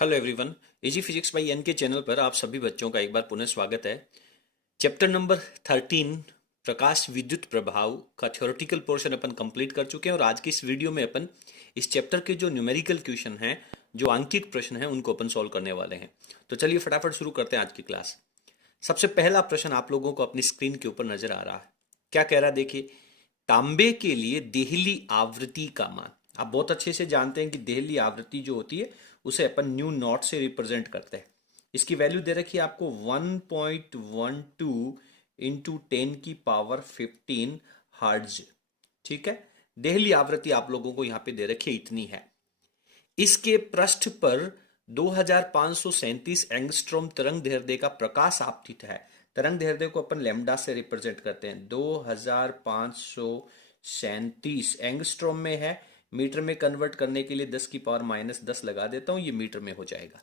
Hello everyone. Easy physics by N K channel पर आप सभी बच्चों का एक बार पुनः स्वागत है। चैप्टर नंबर 13 प्रकाश विद्युत प्रभाव का थ्योरेटिकल पोर्शन अपन कंप्लीट कर चुके हैं और आज की इस वीडियो में अपन इस चैप्टर के जो न्यूमेरिकल क्वेश्चन हैं, जो आंकिक प्रश्न हैं, उनको अपन सॉल्व करने वाले हैं। तो चलिए फटाफट शुरू करते हैं आज की क्लास। सबसे पहला प्रश्न आप लोगों को अपनी स्क्रीन के ऊपर नजर आ रहा है। क्या कह रहा है देखिए, तांबे के लिए देहली आवृत्ति का मान। आप बहुत अच्छे से जानते हैं कि देहली आवृत्ति जो होती है उसे अपन न्यू नॉट से रिप्रेजेंट करते हैं। इसकी वैल्यू दे रखी है आपको 1.12 इंटू 10⁻15 हर्ट्ज। ठीक है, देहली आवृत्ति आप लोगों को यहां पे दे रखी है, इतनी है। इसके पृष्ठ पर 2537 एंगस्ट्रॉम तरंग दैर्ध्य का प्रकाश आपतित है। तरंग दैर्ध्य को अपन लैम्डा से रिप्रेजेंट करते हैं। 2537 एंगस्ट्रॉम में है। मीटर में कन्वर्ट करने के लिए 10⁻−10 लगा देता हूं, ये मीटर में हो जाएगा।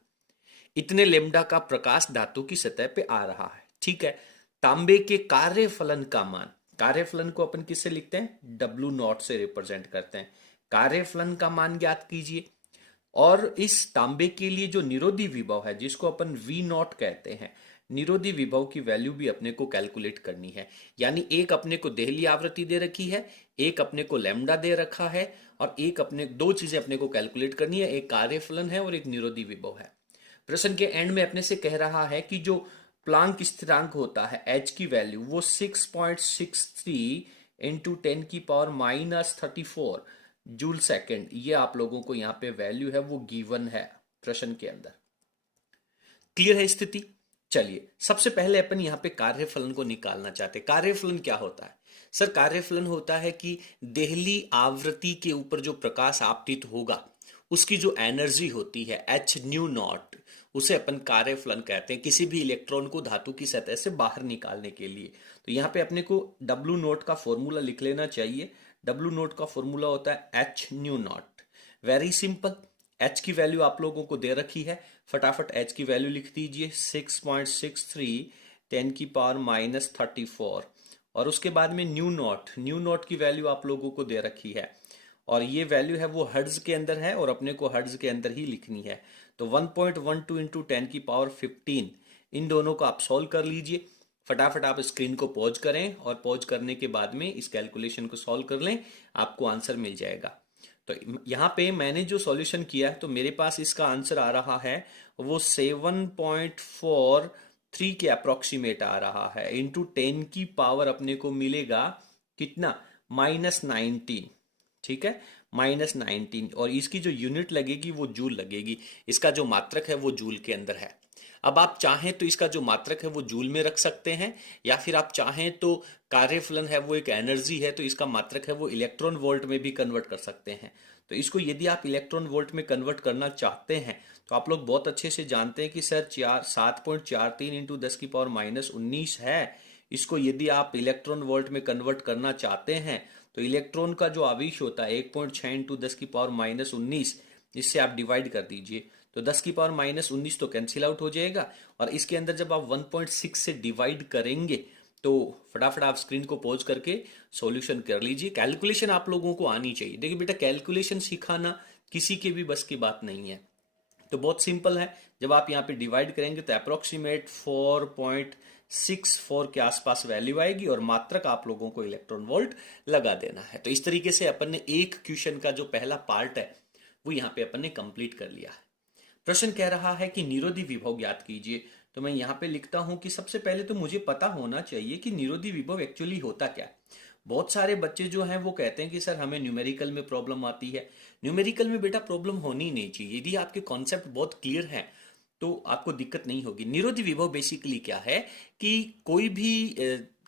इतने लैम्डा का प्रकाश धातु की सतह पे आ रहा है। ठीक है, तांबे के कार्यफलन का मान, कार्यफलन को अपन किससे लिखते हैं? डब्ल्यू नॉट से रिप्रेजेंट करते हैं। कार्यफलन का मान ज्ञात कीजिए। और इस तांबे के लिए जो निरोधी विभव है, जिसको अपन वी नॉट कहते हैं, निरोधी विभव की वैल्यू भी अपने को कैलकुलेट करनी है। यानी एक अपने को देहली आवृत्ति दे रखी है, एक अपने को लैम्डा दे रखा है, और एक अपने दो चीजें अपने को कैलकुलेट करनी है, एक कार्यफलन है और एक निरोधी विभव है। प्रश्न के एंड में अपने से कह रहा है कि जो प्लांक स्थिरांक होता है एच की वैल्यू, वो 6.63 इंटू 10⁻−34 जूल सेकेंड, ये आप लोगों को यहाँ पे वैल्यू है वो गिवन है प्रश्न के अंदर। क्लियर है स्थिति? चलिए सबसे पहले अपन यहाँ पे कार्यफलन को निकालना चाहते हैं। कार्यफलन क्या होता है सर? कार्यफलन होता है कि देहली आवृत्ति के ऊपर जो प्रकाश आपतित होगा उसकी जो एनर्जी होती है एच न्यू नॉट, उसे अपन कार्यफलन कहते हैं, किसी भी इलेक्ट्रॉन को धातु की सतह से बाहर निकालने के लिए। तो यहाँ पे अपने को डब्ल्यू नॉट का फॉर्मूला लिख लेना चाहिए। डब्ल्यू नॉट का फॉर्मूला होता है H nu not. Very simple, H की वैल्यू आप लोगों को दे रखी है, फटाफट एच की वैल्यू लिख दीजिए 6.63 10⁻−34। और उसके बाद में न्यू नॉट की वैल्यू आप लोगों को दे रखी है, और ये वैल्यू है वो हर्ट्ज के अंदर है और अपने को हर्ट्ज के अंदर ही लिखनी है। तो 1.12 इंटू 10⁻15, इन दोनों को आप सॉल्व कर लीजिए। फटाफट आप स्क्रीन को पॉज करें और पॉज करने के बाद में इस कैलकुलेशन को सॉल्व कर लें, आपको आंसर मिल जाएगा। तो यहाँ पे मैंने जो सॉल्यूशन किया है, तो मेरे पास इसका आंसर आ रहा है वो 7.43 के अप्रोक्सीमेट आ रहा है। इंटू 10 की पावर अपने को मिलेगा कितना? -19। ठीक है, -19, और इसकी जो यूनिट लगेगी वो जूल लगेगी। इसका जो मात्रक है वो जूल के अंदर है। अब आप चाहें तो इसका जो मात्रक है वो जूल में रख सकते हैं, या फिर आप चाहें तो कार्यफलन है वो एक एनर्जी है, तो इसका मात्रक है वो इलेक्ट्रॉन वोल्ट में भी कन्वर्ट कर सकते हैं। तो इसको यदि आप इलेक्ट्रॉन वोल्ट में कन्वर्ट करना चाहते हैं तो आप लोग बहुत अच्छे से जानते हैं कि सर 7.43 इंटू 10⁻−19 है। इसको यदि आप इलेक्ट्रॉन वोल्ट में कन्वर्ट करना चाहते हैं तो इलेक्ट्रॉन का जो आवेश होता है 1.6 इंटू 10⁻−19, इससे आप डिवाइड कर दीजिए, तो 10⁻−19 तो कैंसिल आउट हो जाएगा। और इसके अंदर जब आप 1.6 से डिवाइड करेंगे तो फटाफट आप स्क्रीन को पॉज करके सॉल्यूशन कर लीजिए। कैलकुलेशन आप लोगों को आनी चाहिए। देखिए बेटा, कैलकुलेशन सिखाना किसी के भी बस की बात नहीं है। तो बहुत सिंपल है, जब आप यहाँ पे डिवाइड करेंगे तो अप्रोक्सीमेट 4.64 के आसपास वैल्यू आएगी, और मात्रक आप लोगों को इलेक्ट्रॉन वोल्ट लगा देना है। तो इस तरीके से अपन ने एक क्वेश्चन का जो पहला पार्ट है वो यहाँ पे अपन ने कंप्लीट कर लिया है। प्रश्न कह रहा है कि निरोधी विभव ज्ञात कीजिए। तो मैं यहाँ पे लिखता हूं कि सबसे पहले तो मुझे पता होना चाहिए कि निरोधी विभव एक्चुअली होता क्या है। बहुत सारे बच्चे जो हैं वो कहते हैं कि सर हमें न्यूमेरिकल में प्रॉब्लम आती है। न्यूमेरिकल में बेटा प्रॉब्लम होनी नहीं चाहिए। यदि आपके कॉन्सेप्ट बहुत क्लियर है तो आपको दिक्कत नहीं होगी। निरोधी विभव बेसिकली क्या है कि कोई भी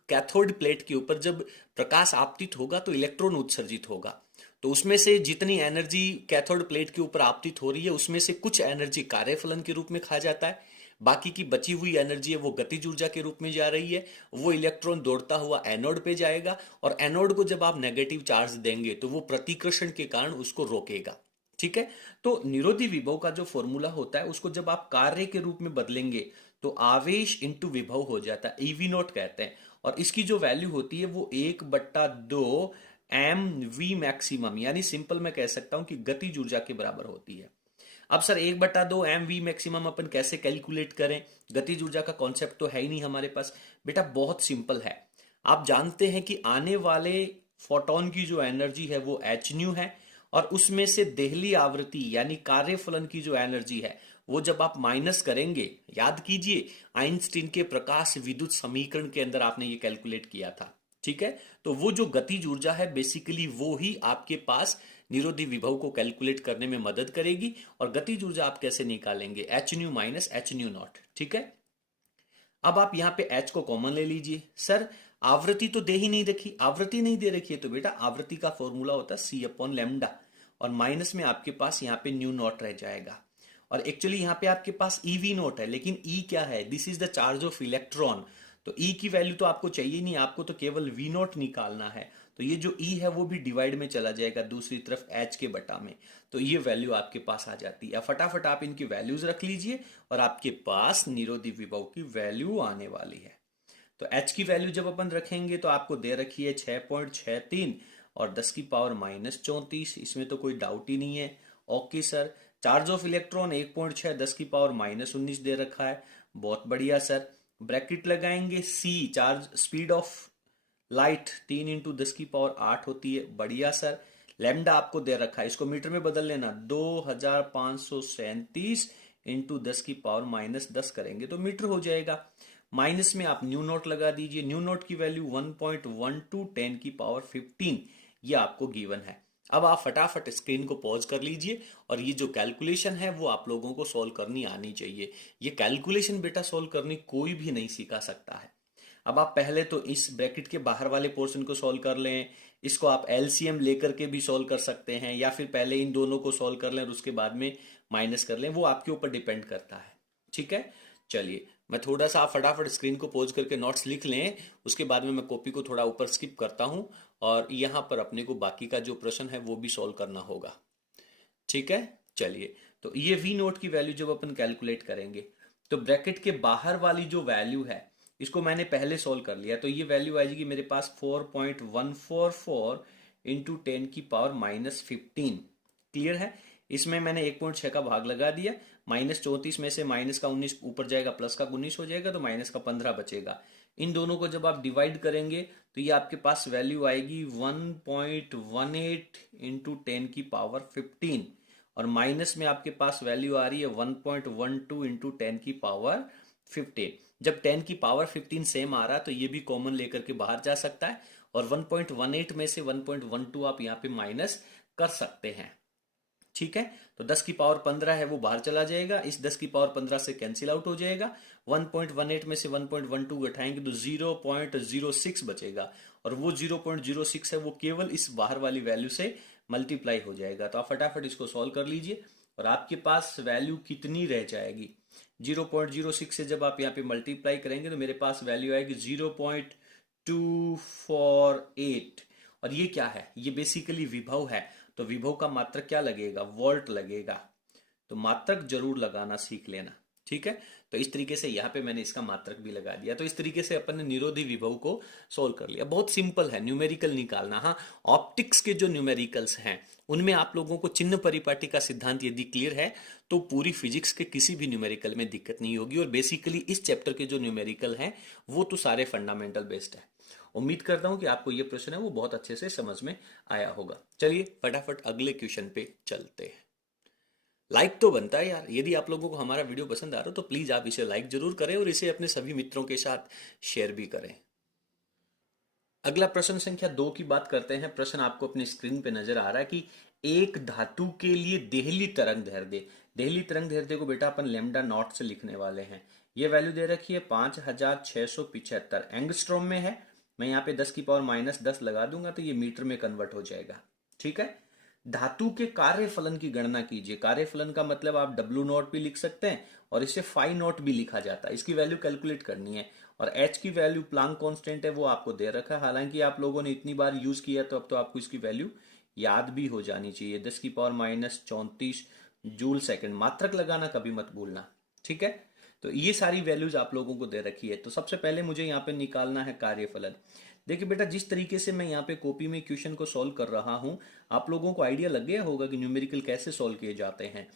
कैथोड प्लेट के ऊपर जब प्रकाश आपतित होगा तो इलेक्ट्रॉन उत्सर्जित होगा। तो उसमें से जितनी एनर्जी कैथोड प्लेट के ऊपर आपतित हो रही है उसमें से कुछ एनर्जी कार्यफलन के रूप में खा जाता है, बाकी की बची हुई एनर्जी है वो गतिज ऊर्जा के रूप में जा रही है। वो इलेक्ट्रॉन दौड़ता हुआ एनोड पे जाएगा, और एनोड को जब आप नेगेटिव चार्ज देंगे तो वो प्रतिकर्षण के कारण उसको रोकेगा। ठीक है, तो निरोधी विभव का जो फॉर्मूला होता है उसको जब आप कार्य के रूप में बदलेंगे तो आवेश इंटू विभव हो जाता है, ईवी नॉट कहते हैं। और इसकी जो वैल्यू होती है वो 1/2 एम वी मैक्सिमम, यानी सिंपल मैं कह सकता हूं कि गतिज ऊर्जा के बराबर होती है। अब सर 1/2 एम वी मैक्सिमम अपन कैसे कैलकुलेट करें, गतिज ऊर्जा का कॉन्सेप्ट तो है ही नहीं हमारे पास। बेटा बहुत सिंपल है, आप जानते हैं कि आने वाले फोटोन की जो एनर्जी है वो एच न्यू है, और उसमें से देहली आवृत्ति यानी कार्यफलन की जो एनर्जी है वो जब आप माइनस करेंगे, याद कीजिए आइंस्टीन के प्रकाश विद्युत समीकरण के अंदर आपने ये कैलकुलेट किया था, ठीक है। तो वो जो गतिज ऊर्जा है बेसिकली वो ही आपके पास निरोधी विभव को कैलकुलेट करने में मदद करेगी। और गतिज ऊर्जा आप कैसे निकालेंगे, H new minus H nu not, ठीक है। अब आप यहां पे एच को कॉमन ले लीजिए। सर आवृत्ति तो दे ही नहीं रखी, आवृत्ति नहीं दे रखी है तो बेटा आवृत्ति का फॉर्मूला होता है सी अपॉन लेमडा, और माइनस में आपके पास यहाँ पे न्यू नॉट रह जाएगा। और एक्चुअली यहाँ पे आपके पास ई वी नॉट है, लेकिन ई क्या है, this is the charge of electron. तो ई की वैल्यू तो आपको चाहिए नहीं, आपको तो केवल वी नॉट निकालना है। तो ये जो ई है वो भी डिवाइड में चला जाएगा दूसरी तरफ एच के बटा में, तो ये वैल्यू आपके पास आ जाती है। फटाफट आप इनकी वैल्यूज रख लीजिए और आपके पास निरोधी विभव की वैल्यू आने वाली है। तो एच की वैल्यू जब अपन रखेंगे तो आपको दे रखी है 6.63 और 10 की पावर माइनस 34, इसमें तो कोई डाउट ही नहीं है। Okay sir, charge of electron 1.6 10 की पावर माइनस 19 दे रखा है, बहुत बढ़िया सर। ब्रैकेट लगाएंगे, C charge speed of light 3 into 10 की पावर 8 होती है, बढ़िया सर। लैम्डा आपको दे रखा है, इसको मीटर में बदल लेना, 2537 इंटू 10 की पावर माइनस 10 करेंगे तो मीटर हो जाएगा। माइनस में आप न्यू नोट लगा दीजिए, न्यू नोट की वैल्यू 1.12 10 की पावर 15, ये आपको गिवन है। अब आप फटाफट स्क्रीन को पॉज कर लीजिए और ये जो कैलकुलेशन है वो आप लोगों को सॉल्व करनी आनी चाहिए। ये कैलकुलेशन बेटा सॉल्व करनी कोई भी नहीं सिखा सकता है। अब आप पहले तो इस ब्रैकेट के बाहर वाले पोर्शन को सॉल्व कर लें, इसको आप एलसीएम लेकर के भी सॉल्व कर सकते हैं, या फिर पहले इन दोनों को सॉल्व कर लें और उसके बाद में माइनस कर लें, वो आपके ऊपर डिपेंड करता है, ठीक है। चलिए मैं थोड़ा सा, आप फटाफट स्क्रीन को पॉज करके नोट्स लिख लें, उसके बाद में मैं कॉपी को थोड़ा ऊपर स्किप करता हूं और यहाँ पर अपने को बाकी का जो प्रश्न है वो भी सॉल्व करना होगा, ठीक है। चलिए, तो ये वी नोट की वैल्यू जब अपन कैलकुलेट करेंगे तो ब्रैकेट के बाहर वाली जो वैल्यू है इसको मैंने पहले सॉल्व कर लिया, तो ये वैल्यू आएगी मेरे पास 4.144 इंटू 10 की पावर माइनस 15, क्लियर है। इसमें मैंने 1.6 का भाग लगा दिया, माइनस 34 में से माइनस का 19 ऊपर जाएगा, प्लस का 19 हो जाएगा, तो माइनस का 15 बचेगा। इन दोनों को जब आप डिवाइड करेंगे तो ये आपके पास वैल्यू आएगी 1.18 इंटू 10 की पावर 15, और माइनस में आपके पास वैल्यू आ रही है 1.12 इंटू 10 की पावर 15। जब 10 की पावर 15 सेम आ रहा है तो ये भी कॉमन लेकर के बाहर जा सकता है, और 1.18 में से 1.12 आप यहाँ पे माइनस कर सकते हैं, ठीक है। तो 10 की पावर 15 है वो बाहर चला जाएगा, इस 10 की पावर 15 से कैंसिल आउट हो जाएगा, 1.18 में से 1.12 घटाएंगे तो 0.06 बचेगा, और वो 0.06 है वो केवल इस बाहर वाली वैल्यू से मल्टीप्लाई हो जाएगा। तो आप फटाफट इसको सॉल्व कर लीजिए और आपके पास वैल्यू कितनी रह जाएगी, 0.06 से जब आप यहाँ पे मल्टीप्लाई करेंगे तो मेरे पास वैल्यू आएगी 0.248, और ये क्या है, ये बेसिकली विभव है, तो विभव का मात्रक क्या लगेगा, वोल्ट लगेगा, तो मात्रक जरूर लगाना सीख लेना, ठीक है। तो इस तरीके से यहाँ पे मैंने इसका मात्रक भी लगा दिया। तो इस तरीके से अपन ने निरोधी विभव को सोल्व कर लिया, बहुत सिंपल है न्यूमेरिकल निकालना। हाँ, ऑप्टिक्स के जो न्यूमेरिकल्स हैं उनमें आप लोगों को चिन्ह परिपाटी का सिद्धांत यदि क्लियर है तो पूरी फिजिक्स के किसी भी न्यूमेरिकल में दिक्कत नहीं होगी, और बेसिकली इस चैप्टर के जो न्यूमेरिकल हैं वो तो सारे फंडामेंटल बेस्ड है। उम्मीद करता हूं कि आपको ये प्रश्न है वो बहुत अच्छे से समझ में आया होगा। चलिए फटाफट अगले क्वेश्चन पे चलते हैं। लाइक तो बनता है यार, यदि आप लोगों को हमारा वीडियो पसंद आ रहा हो तो प्लीज आप इसे लाइक जरूर करें और इसे अपने सभी मित्रों के साथ शेयर भी करें। अगला प्रश्न संख्या 2 की बात करते हैं। प्रश्न आपको अपनी स्क्रीन पे नजर आ रहा है कि एक धातु के लिए देहली तरंग दैर्ध्य, देहली तरंग दैर्ध्य को बेटा अपन लैम्डा नॉट से लिखने वाले हैं। ये वैल्यू दे रखी है 5675 एंगस्ट्रॉम में है। मैं यहाँ पे 10 की पावर माइनस 10 लगा दूंगा तो ये मीटर में कन्वर्ट हो जाएगा, ठीक है। धातु के कार्यफलन की गणना कीजिए। कार्यफलन का मतलब आप डब्ल्यू नॉट भी लिख सकते हैं और इसे फाई नॉट भी लिखा जाता है। इसकी वैल्यू कैलकुलेट करनी है, और एच की वैल्यू प्लांक कांस्टेंट है वो आपको दे रखा है। हालांकि आप लोगों ने इतनी बार यूज किया तो अब तो आपको इसकी वैल्यू याद भी हो जानी चाहिए, 10 की पावर माइनस 34 जूल सेकंड। मात्रक लगाना कभी मत भूलना, ठीक है। तो ये सारी वैल्यूज आप लोगों को दे रखी है। तो सबसे पहले मुझे यहाँ पे निकालना है कार्यफलन। देखिए बेटा, जिस तरीके से मैं यहाँ पे कॉपी में क्वेश्चन को सॉल्व कर रहा हूँ, आप लोगों को आइडिया लग गया होगा कि न्यूमेरिकल कैसे सॉल्व किए जाते हैं।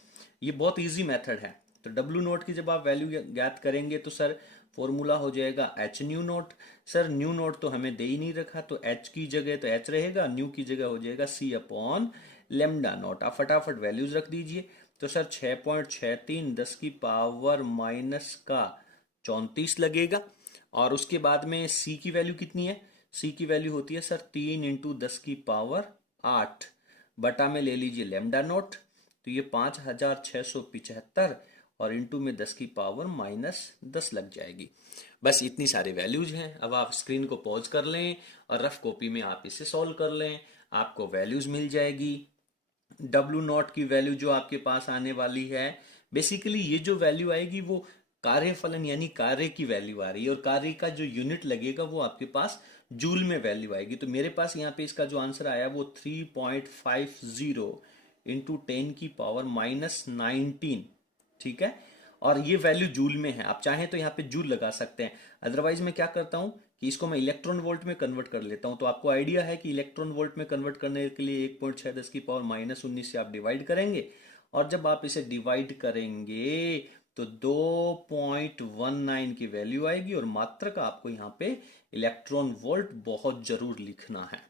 ये बहुत ईजी मेथड है। तो डब्ल्यू नोट की जब आप वैल्यू ज्ञात करेंगे तो सर फॉर्मूला हो जाएगा H new note. Sir new note तो हमें दे ही नहीं रखा, तो एच की जगह तो एच रहेगा, न्यू की जगह हो जाएगा सी अपॉन लेमडा नोट। आप फटाफट वैल्यूज रख दीजिए। तो सर 6.63 10 की पावर माइनस का 34 लगेगा। और उसके बाद में सी की वैल्यू कितनी है? सी की वैल्यू होती है सर 3 इंटू 10 की पावर 8 बटा में ले लीजिए लेमडा नोट। तो ये 5675 और इंटू में 10 की पावर माइनस 10 लग जाएगी। बस इतनी सारी वैल्यूज हैं। अब आप स्क्रीन को पॉज कर लें और रफ कॉपी में आप इसे सॉल्व कर लें, आपको वैल्यूज मिल जाएगी। डब्ल्यू नॉट की वैल्यू जो आपके पास आने वाली है, बेसिकली ये जो वैल्यू आएगी वो कार्यफलन यानी कार्य की वैल्यू आ रही है, और कार्य का जो यूनिट लगेगा वो आपके पास जूल में वैल्यू आएगी। तो मेरे पास यहाँ पे इसका जो आंसर आया वो 3.50 इंटू 10 की पावर माइनस 19, ठीक है। और ये वैल्यू जूल में है। आप चाहें तो यहाँ पे जूल लगा सकते हैं, अदरवाइज मैं क्या करता हूँ कि इसको मैं इलेक्ट्रॉन वोल्ट में कन्वर्ट कर लेता हूँ। तो आपको आइडिया है कि इलेक्ट्रॉन वोल्ट में कन्वर्ट करने के लिए 1.6 10 की पावर माइनस 19 से आप डिवाइड करेंगे, और जब आप इसे डिवाइड करेंगे तो 2.19 की वैल्यू आएगी, और मात्रा का आपको यहाँ पे इलेक्ट्रॉन वोल्ट बहुत जरूर लिखना है।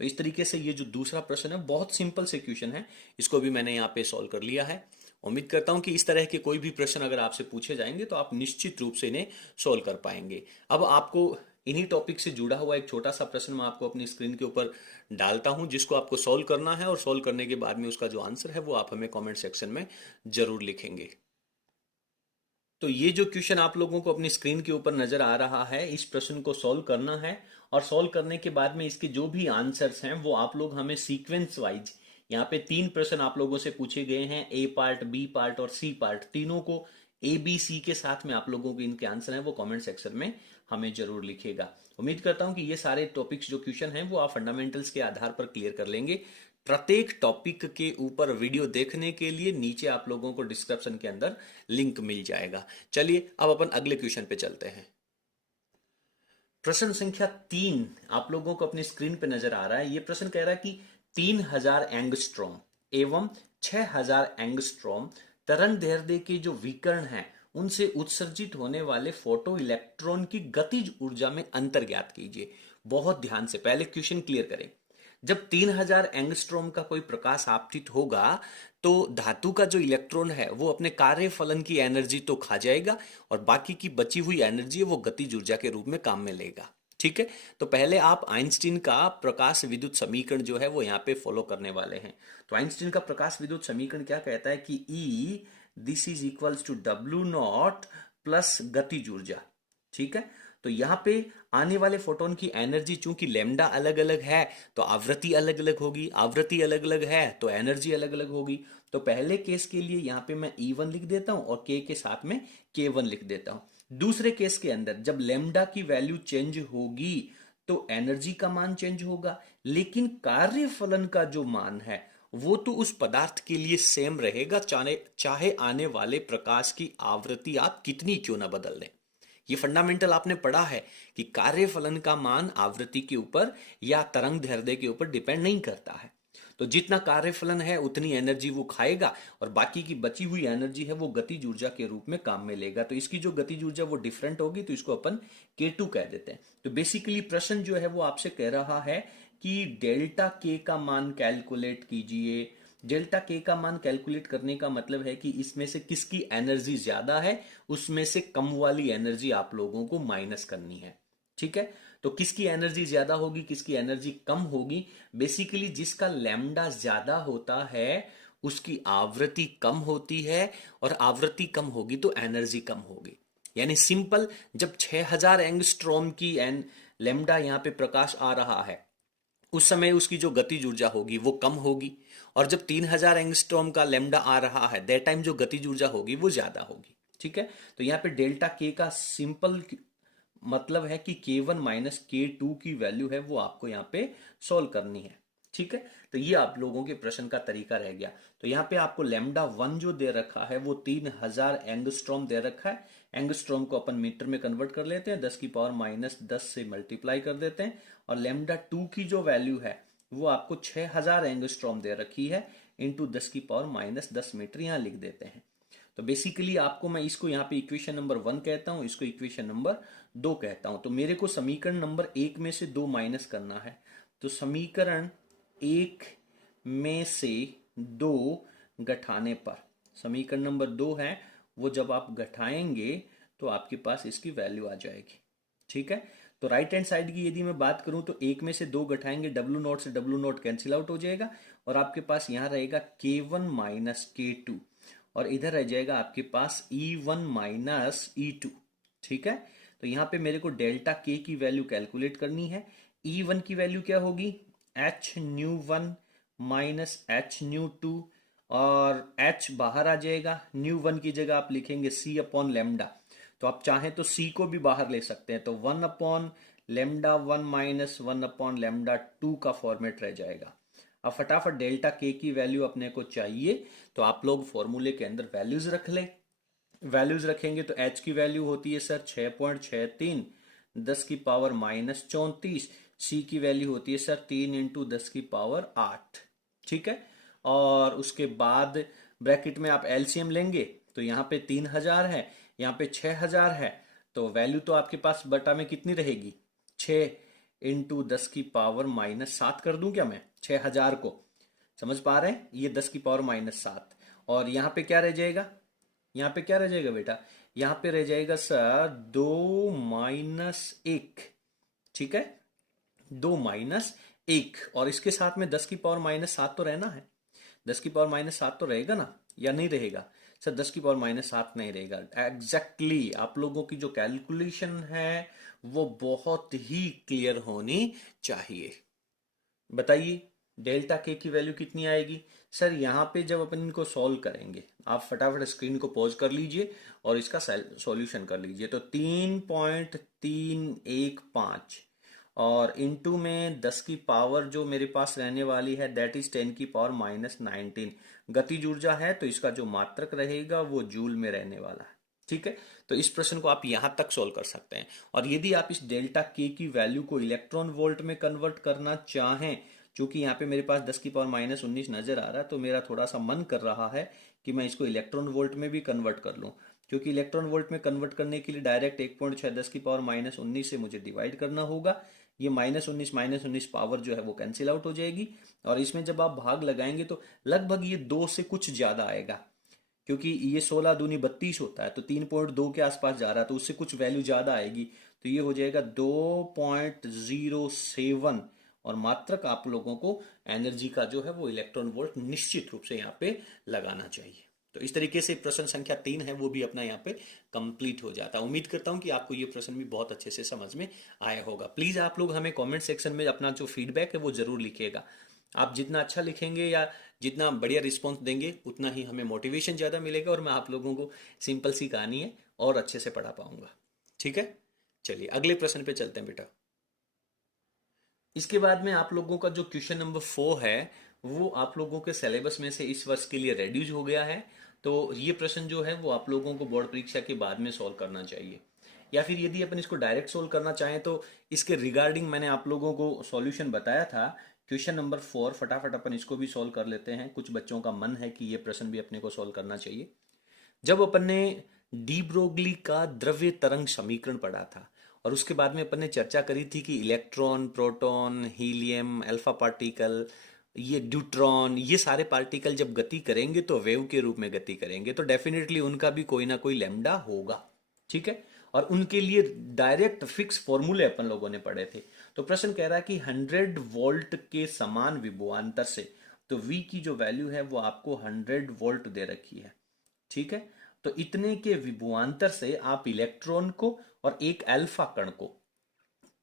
तो इस तरीके से ये जो दूसरा प्रश्न है बहुत सिंपल से क्वेश्चन है, इसको भी मैंने यहाँ पे सॉल्व कर लिया है। उम्मीद करता हूं कि इस तरह के कोई भी प्रश्न अगर आपसे पूछे जाएंगे तो आप निश्चित रूप से इन्हें सॉल्व कर पाएंगे। अब आपको इन्हीं टॉपिक से जुड़ा हुआ एक छोटा सा प्रश्न मैं आपको अपनी स्क्रीन के ऊपर डालता हूं, जिसको आपको सॉल्व करना है, और सॉल्व करने के बाद में उसका जो आंसर है वो आप हमें कमेंट सेक्शन में जरूर लिखेंगे। तो ये जो क्वेश्चन आप लोगों को अपनी स्क्रीन के ऊपर नजर आ रहा है, इस प्रश्न को सॉल्व करना है, और सॉल्व करने के बाद में इसके जो भी आंसर्स हैं वो आप लोग हमें सीक्वेंस वाइज, यहाँ पे 3 प्रश्न आप लोगों से पूछे गए हैं, ए पार्ट, बी पार्ट और सी पार्ट, तीनों को ए बी सी के साथ में आप लोगों के इनके आंसर हैं वो कमेंट सेक्शन में हमें जरूर लिखेगा। उम्मीद करता हूं कि ये सारे टॉपिक्स जो क्वेश्चन हैं वो आप फंडामेंटल्स के आधार पर क्लियर कर लेंगे। प्रत्येक टॉपिक के ऊपर वीडियो देखने के लिए नीचे आप लोगों को डिस्क्रिप्शन के अंदर लिंक मिल जाएगा। चलिए अब अपन अगले क्वेश्चन पे चलते हैं। प्रश्न संख्या 3 आप लोगों को अपनी स्क्रीन पे नजर आ रहा है। ये प्रश्न कह रहा है कि 3000 एंगस्ट्रॉम एवं 6000 एंगस्ट्रॉम तरंगदैर्ध्य के जो विकर्ण हैं उनसे उत्सर्जित होने वाले फोटो इलेक्ट्रॉन की गतिज ऊर्जा में अंतर ज्ञात कीजिए। बहुत ध्यान से पहले क्वेश्चन क्लियर करें। जब 3000 एंगस्ट्रॉम का कोई प्रकाश आपतित होगा तो धातु का जो इलेक्ट्रॉन है वो अपने कार्य फलन की एनर्जी तो खा जाएगा, और बाकी की बची हुई एनर्जी है वो गतिज ऊर्जा के रूप में काम में लेगा। ठीक है, तो पहले आप आइंस्टीन का प्रकाश विद्युत समीकरण जो है वो यहाँ पे फॉलो करने वाले हैं। तो आइंस्टीन का प्रकाश विद्युत समीकरण क्या कहता है कि E this is equals to W not plus गतिज ऊर्जा। ठीक है, तो यहाँ पे आने वाले फोटोन की एनर्जी चूंकि लेमडा अलग अलग है तो आवृत्ति अलग अलग होगी, आवृत्ति अलग अलग है तो एनर्जी अलग अलग होगी। तो पहले केस के लिए यहाँ पे मैं E1 लिख देता हूं और K के साथ में K1 लिख देता हूं। दूसरे केस के अंदर जब लेमडा की वैल्यू चेंज होगी तो एनर्जी का मान चेंज होगा, लेकिन कार्यफलन का जो मान है वो तो उस पदार्थ के लिए सेम रहेगा, चाहे आने वाले प्रकाश की आवृत्ति आप कितनी क्यों ना बदल दें। ये फंडामेंटल आपने पढ़ा है कि कार्यफलन का मान आवृत्ति के ऊपर या तरंग दैर्ध्य के ऊपर डिपेंड नहीं करता है। तो जितना कार्यफलन है उतनी एनर्जी वो खाएगा, और बाकी की बची हुई एनर्जी है वो गतिज ऊर्जा के रूप में काम में लेगा। तो इसकी जो गतिज ऊर्जा वो डिफरेंट होगी, तो इसको अपन K2 कह देते हैं। तो बेसिकली प्रश्न जो है वो आपसे कह रहा है कि डेल्टा K का मान कैलकुलेट कीजिए। डेल्टा K का मान कैलकुलेट करने का मतलब है कि इसमें से किसकी एनर्जी ज्यादा है, उसमें से कम वाली एनर्जी आप लोगों को माइनस करनी है। ठीक है, तो किसकी एनर्जी ज्यादा होगी, किसकी एनर्जी कम होगी? बेसिकली जिसका लैम्डा ज्यादा होता है उसकी आवृत्ति कम होती है, और आवृत्ति कम होगी तो एनर्जी कम होगी। यानी सिंपल, जब 6000 एंगस्ट्रॉम की लैम्डा यहां पे प्रकाश आ रहा है उस समय उसकी जो गतिज ऊर्जा होगी वो कम होगी, और जब 3000 एंगस्ट्रॉम का लैम्डा आ रहा है दैट टाइम जो गतिज ऊर्जा होगी वो ज्यादा होगी। ठीक है, तो यहाँ पे डेल्टा K का सिंपल मतलब है कि K1 माइनस K2 की वैल्यू है वो आपको यहाँ पे सॉल्व करनी है। ठीक है, तो ये आप लोगों के प्रश्न का तरीका रह गया। तो यहाँ पे आपको लैम्डा 1 जो दे रखा है वो 3000 एंगस्ट्रॉम दे रखा है, एंगस्ट्रॉम को अपन मीटर में कन्वर्ट कर लेते हैं, 10⁻⁻10 से मल्टीप्लाई कर देते हैं, और लैम्डा 2 की जो वैल्यू है वो आपको 6000 एंगस्ट्रॉम दे रखी है, इंटू 10⁻⁻10 मीटर यहाँ लिख देते हैं। तो बेसिकली आपको मैं इसको यहाँ पे इक्वेशन नंबर 1 कहता हूँ, इसको इक्वेशन नंबर 2 कहता हूँ। तो मेरे को समीकरण नंबर 1 में से 2 माइनस करना है। तो समीकरण 1 में से 2 घटाने पर, समीकरण नंबर 2 है वो जब आप घटाएंगे तो आपके पास इसकी वैल्यू आ जाएगी। ठीक है, तो राइट हैंड साइड की यदि मैं बात करूं तो 1 में से 2 घटाएंगे, W0 से W0 कैंसिल आउट हो जाएगा, और आपके पास यहां रहेगा K1 माइनस K2, और इधर रह जाएगा आपके पास E1 माइनस E2। ठीक है, तो यहां पे मेरे को डेल्टा K की वैल्यू कैलकुलेट करनी है। E1 की वैल्यू क्या होगी, h⁴ माइनस h⁴, और h बाहर आ जाएगा, ⁴ की जगह आप लिखेंगे C/λ। तो आप चाहें तो C को भी बाहर ले सकते हैं, तो 1/λ1 माइनस 1/λ2 का फॉर्मेट रह जाएगा। अब फटाफट डेल्टा K की वैल्यू अपने को चाहिए, तो आप लोग फॉर्मूले के अंदर वैल्यूज रख ले। वैल्यूज रखेंगे तो h की वैल्यू होती है सर 6.63 10⁻⁻34। C की वैल्यू होती है सर 3 इंटू 10⁸। ठीक है, और उसके बाद ब्रैकेट में आप एलसीएम लेंगे तो यहाँ पे 3000 है, यहाँ पे 6000 है, तो वैल्यू तो आपके पास बटा में कितनी रहेगी, 6 इंटू 10⁻⁻7 कर दूं क्या मैं 6000 को, समझ पा रहे हैं, ये 10⁻⁻7, और यहाँ पे क्या रह जाएगा, यहाँ पे क्या रह जाएगा बेटा, यहाँ पे रह जाएगा सर 2-1। ठीक है, 2-1, और इसके साथ में 10⁻⁻7 तो रहना है, 10⁻⁻7 तो रहेगा ना, या नहीं रहेगा सर, 10⁻⁻7 नहीं रहेगा। एग्जैक्टली आप लोगों की जो कैलकुलेशन है वो बहुत ही क्लियर होनी चाहिए। बताइए डेल्टा के की वैल्यू कितनी आएगी सर, यहाँ पे जब अपन इनको सॉल्व करेंगे, आप फटाफट स्क्रीन को पॉज कर लीजिए और इसका सॉल्यूशन कर लीजिए। तो 3.315 और इनटू में 10 की पावर जो मेरे पास रहने वाली है दैट इज 10⁻⁻19। गतिज ऊर्जा है तो इसका जो मात्रक रहेगा वो जूल में रहने वाला है। ठीक है, तो इस प्रश्न को आप यहां तक सोल्व कर सकते हैं। और यदि आप इस डेल्टा के की वैल्यू को इलेक्ट्रॉन वोल्ट में कन्वर्ट करना चाहें, क्योंकि यहाँ पे मेरे पास 10⁻⁻19 नजर आ रहा है, तो मेरा थोड़ा सा मन कर रहा है कि मैं इसको इलेक्ट्रॉन वोल्ट में भी कन्वर्ट कर लूं, क्योंकि इलेक्ट्रॉन वोल्ट में कन्वर्ट करने के लिए डायरेक्ट 1.6 10⁻⁻19 से मुझे डिवाइड करना होगा। ये -19 पावर जो है वो कैंसिल आउट हो जाएगी, और इसमें जब आप भाग लगाएंगे तो लगभग ये 2 से कुछ ज्यादा आएगा, क्योंकि ये 16 दूनी 32 होता है, तो 3.2 के आसपास जा रहा है, तो उससे कुछ वैल्यू ज्यादा आएगी, तो ये हो जाएगा 2.07। और मात्रक आप लोगों को एनर्जी का जो है वो इलेक्ट्रॉन वोल्ट निश्चित रूप से यहाँ पे लगाना चाहिए। तो इस तरीके से प्रश्न संख्या 3 है वो भी अपना यहाँ पे कंप्लीट हो जाता है। उम्मीद करता हूँ कि आपको ये प्रश्न भी बहुत अच्छे से समझ में आया होगा। प्लीज आप लोग हमें कमेंट सेक्शन में अपना जो फीडबैक है वो जरूर लिखिएगा। आप जितना अच्छा लिखेंगे या जितना बढ़िया रिस्पॉन्स देंगे उतना ही हमें मोटिवेशन ज़्यादा मिलेगा, और मैं आप लोगों को सिंपल सी कहानी है और अच्छे से पढ़ा पाऊंगा। ठीक है, चलिए अगले प्रश्न पे चलते हैं बेटा। इसके बाद में आप लोगों का जो क्वेश्चन नंबर 4 है वो आप लोगों के सिलेबस में से इस वर्ष के लिए रेड्यूस हो गया है। तो ये प्रश्न जो है वो आप लोगों को बोर्ड परीक्षा के बाद में सॉल्व करना चाहिए, या फिर यदि अपन इसको डायरेक्ट सॉल्व करना चाहें तो इसके रिगार्डिंग मैंने आप लोगों को सॉल्यूशन बताया था। क्वेश्चन नंबर 4 फटाफट अपन इसको भी सॉल्व कर लेते हैं। कुछ बच्चों का मन है कि ये प्रश्न भी अपने को सॉल्व करना चाहिए। जब अपन ने डी ब्रोगली का द्रव्य तरंग समीकरण पढ़ा था, और उसके बाद में अपन ने चर्चा करी थी कि electron, proton, helium, alpha particle, ये ड्यूट्रॉन, ये सारे पार्टिकल जब गति करेंगे तो वेव के रूप में गति करेंगे, तो डेफिनेटली उनका भी कोई ना कोई लैम्डा होगा। ठीक है, और उनके लिए डायरेक्ट फिक्स फॉर्मूले अपन लोगों ने पढ़े थे। तो प्रश्न कह रहा है कि 100 वोल्ट के समान विभवांतर से, तो V की जो वैल्यू है वो आपको 100 वोल्ट दे रखी है। ठीक है, तो इतने के विभवांतर से आप इलेक्ट्रॉन को और एक अल्फा कण को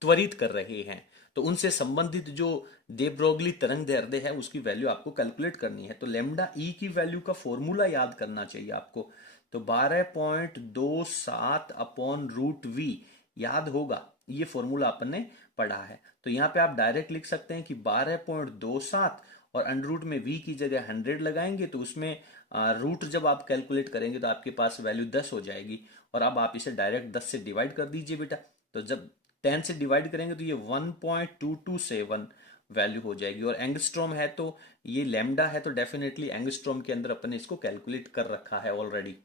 त्वरित कर रहे हैं, तो उनसे संबंधित जो दे ब्रोगली तरंग दैर्ध्य है उसकी वैल्यू आपको कैलकुलेट करनी है। तो लैम्डा ई की वैल्यू का फॉर्मूला याद करना चाहिए आपको। तो 12.27 अपॉन रूट वी याद होगा, ये फॉर्मूला अपन ने पढ़ा है। तो यहाँ पे आप डायरेक्ट लिख सकते हैं कि 12.27 और अंडर रूट में v की जगह 100 लगाएंगे तो उसमें रूट जब आप कैलकुलेट करेंगे तो आपके पास वैल्यू 10 हो जाएगी, और अब आप इसे डायरेक्ट 10 से डिवाइड कर दीजिए बेटा। तो जब 10 से डिवाइड करेंगे तो ये 1.227 वैल्यू हो जाएगी, और एंगस्ट्रॉम है तो ये लैम्डा है, तो डेफिनेटली एंगस्ट्रॉम के अंदर अपन ने इसको कैलकुलेट कर रखा है ऑलरेडी।